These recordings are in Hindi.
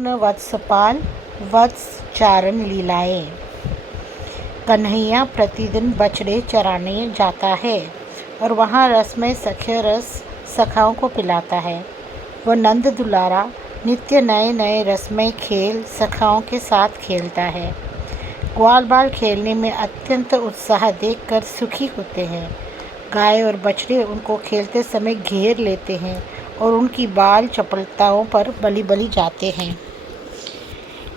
वत्सपाल वत्स चारण लीलाएं। कन्हैया प्रतिदिन बछड़े चराने जाता है और वहाँ रसमय सख्य रस सखाओं को पिलाता है। वह नंद दुलारा नित्य नए नए रसमय खेल सखाओं के साथ खेलता है। ग्वाल बाल खेलने में अत्यंत उत्साह देखकर सुखी होते हैं। गाय और बछड़े उनको खेलते समय घेर लेते हैं और उनकी बाल चपलताओं पर बलि बलि जाते हैं।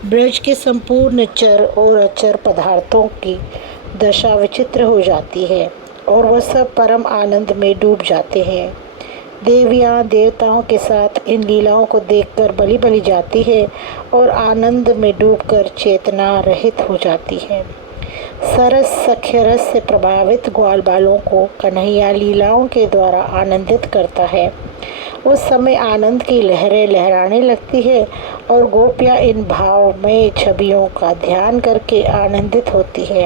ब्रज के संपूर्ण चर और अचर पदार्थों की दशा विचित्र हो जाती है और वह सब परम आनंद में डूब जाते हैं। देवियाँ देवताओं के साथ इन लीलाओं को देखकर बलि बलि जाती है और आनंद में डूबकर चेतना रहित हो जाती है। सरस सख्य रस से प्रभावित ग्वाल बालों को कन्हैया लीलाओं के द्वारा आनंदित करता है। उस समय आनंद की लहरें लहराने लगती है और गोपियाँ इन भावमय छवियों का ध्यान करके आनंदित होती है।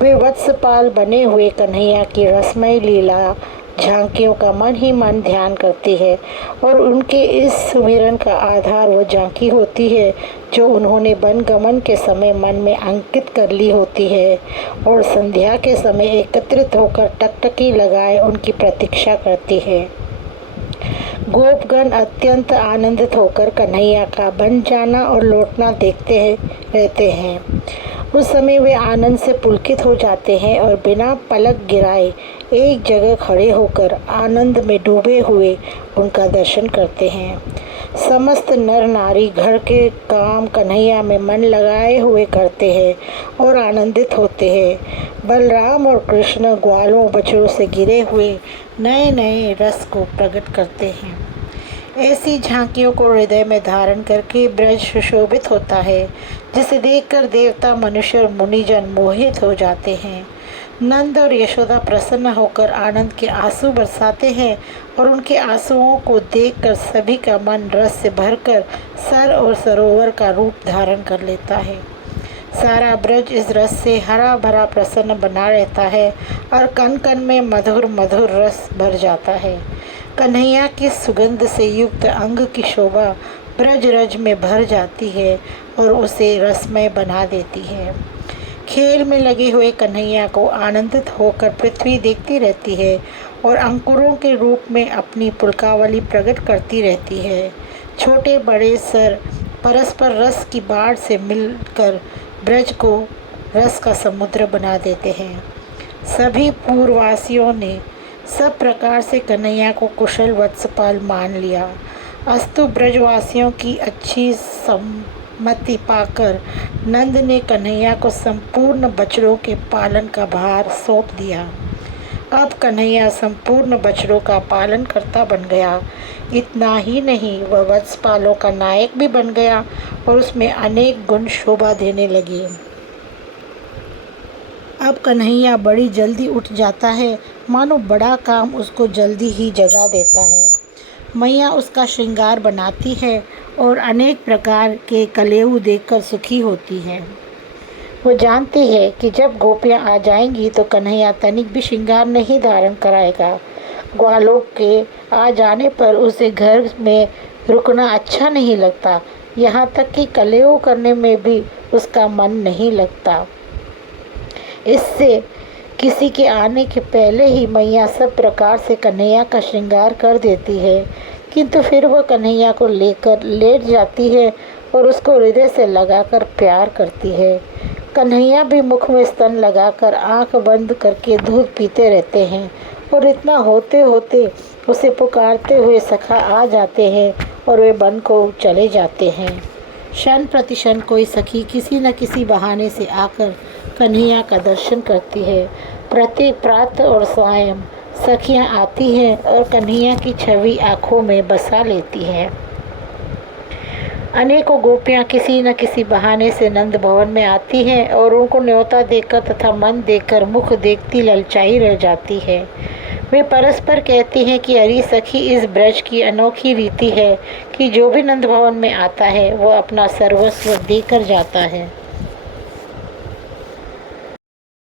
वे वत्सपाल बने हुए कन्हैया की रसमय लीला झांकियों का मन ही मन ध्यान करती है और उनके इस सुमिरन का आधार वह झांकी होती है जो उन्होंने वन गमन के समय मन में अंकित कर ली होती है और संध्या के समय एकत्रित होकर टकटकी लगाए उनकी प्रतीक्षा करती है। गोपगण अत्यंत आनंदित होकर कन्हैया का बन जाना और लौटना देखते रहते हैं। उस समय वे आनंद से पुलकित हो जाते हैं और बिना पलक गिराए एक जगह खड़े होकर आनंद में डूबे हुए उनका दर्शन करते हैं। समस्त नर नारी घर के काम कन्हैया में मन लगाए हुए करते हैं और आनंदित होते हैं। बलराम और कृष्ण ग्वालों बछड़ों से गिरे हुए नए नए रस को प्रकट करते हैं। ऐसी झांकियों को हृदय में धारण करके ब्रज सुशोभित होता है जिसे देखकर देवता मनुष्य और मुनिजन मोहित हो जाते हैं। नंद और यशोदा प्रसन्न होकर आनंद के आंसू बरसाते हैं और उनके आंसुओं को देखकर सभी का मन रस से भरकर सर और सरोवर का रूप धारण कर लेता है। सारा ब्रज इस रस से हरा भरा प्रसन्न बना रहता है और कण कण में मधुर मधुर रस भर जाता है। कन्हैया की सुगंध से युक्त अंग की शोभा ब्रज रज में भर जाती है और उसे रसमय बना देती है। खेल में लगे हुए कन्हैया को आनंदित होकर पृथ्वी देखती रहती है और अंकुरों के रूप में अपनी पुलकावली प्रकट करती रहती है। छोटे बड़े सर परस्पर रस की बाढ़ से मिलकर ब्रज को रस का समुद्र बना देते हैं। सभी पूर्ववासियों ने सब प्रकार से कन्हैया को कुशल वत्सपाल मान लिया। अस्तु ब्रजवासियों की अच्छी सम्मति पाकर नंद ने कन्हैया को संपूर्ण बछड़ों के पालन का भार सौंप दिया। अब कन्हैया संपूर्ण बछड़ों का पालन करता बन गया। इतना ही नहीं, वह वत्सपालों का नायक भी बन गया और उसमें अनेक गुण शोभा देने लगे। अब कन्हैया बड़ी जल्दी उठ जाता है, मानो बड़ा काम उसको जल्दी ही जगा देता है। मैया उसका श्रृंगार बनाती है और अनेक प्रकार के कलेऊ देखकर सुखी होती है। वो जानती है कि जब गोपियाँ आ जाएंगी तो कन्हैया तनिक भी श्रृंगार नहीं धारण कराएगा। ग्वालों के आ जाने पर उसे घर में रुकना अच्छा नहीं लगता, यहाँ तक कि कलेऊ करने में भी उसका मन नहीं लगता। इससे किसी के आने के पहले ही मैया सब प्रकार से कन्हैया का श्रृंगार कर देती है, किंतु फिर वह कन्हैया को लेकर लेट जाती है और उसको हृदय से लगाकर प्यार करती है। कन्हैया भी मुख में स्तन लगाकर आंख बंद करके दूध पीते रहते हैं और इतना होते होते उसे पुकारते हुए सखा आ जाते हैं और वे बन को चले जाते हैं। क्षण प्रतिक्षण कोई सखी किसी न किसी बहाने से आकर कन्हैया का दर्शन करती है। प्रति प्रातः और सायं सखियाँ आती हैं और कन्हैया की छवि आँखों में बसा लेती हैं। अनेकों गोपियाँ किसी न किसी बहाने से नंद भवन में आती हैं और उनको न्योता देकर तथा मन देखकर मुख देखती ललचाई रह जाती है। वे परस्पर कहती हैं कि अरे सखी, इस ब्रज की अनोखी रीति है कि जो भी नंद भवन में आता है वह अपना सर्वस्व देकर जाता है।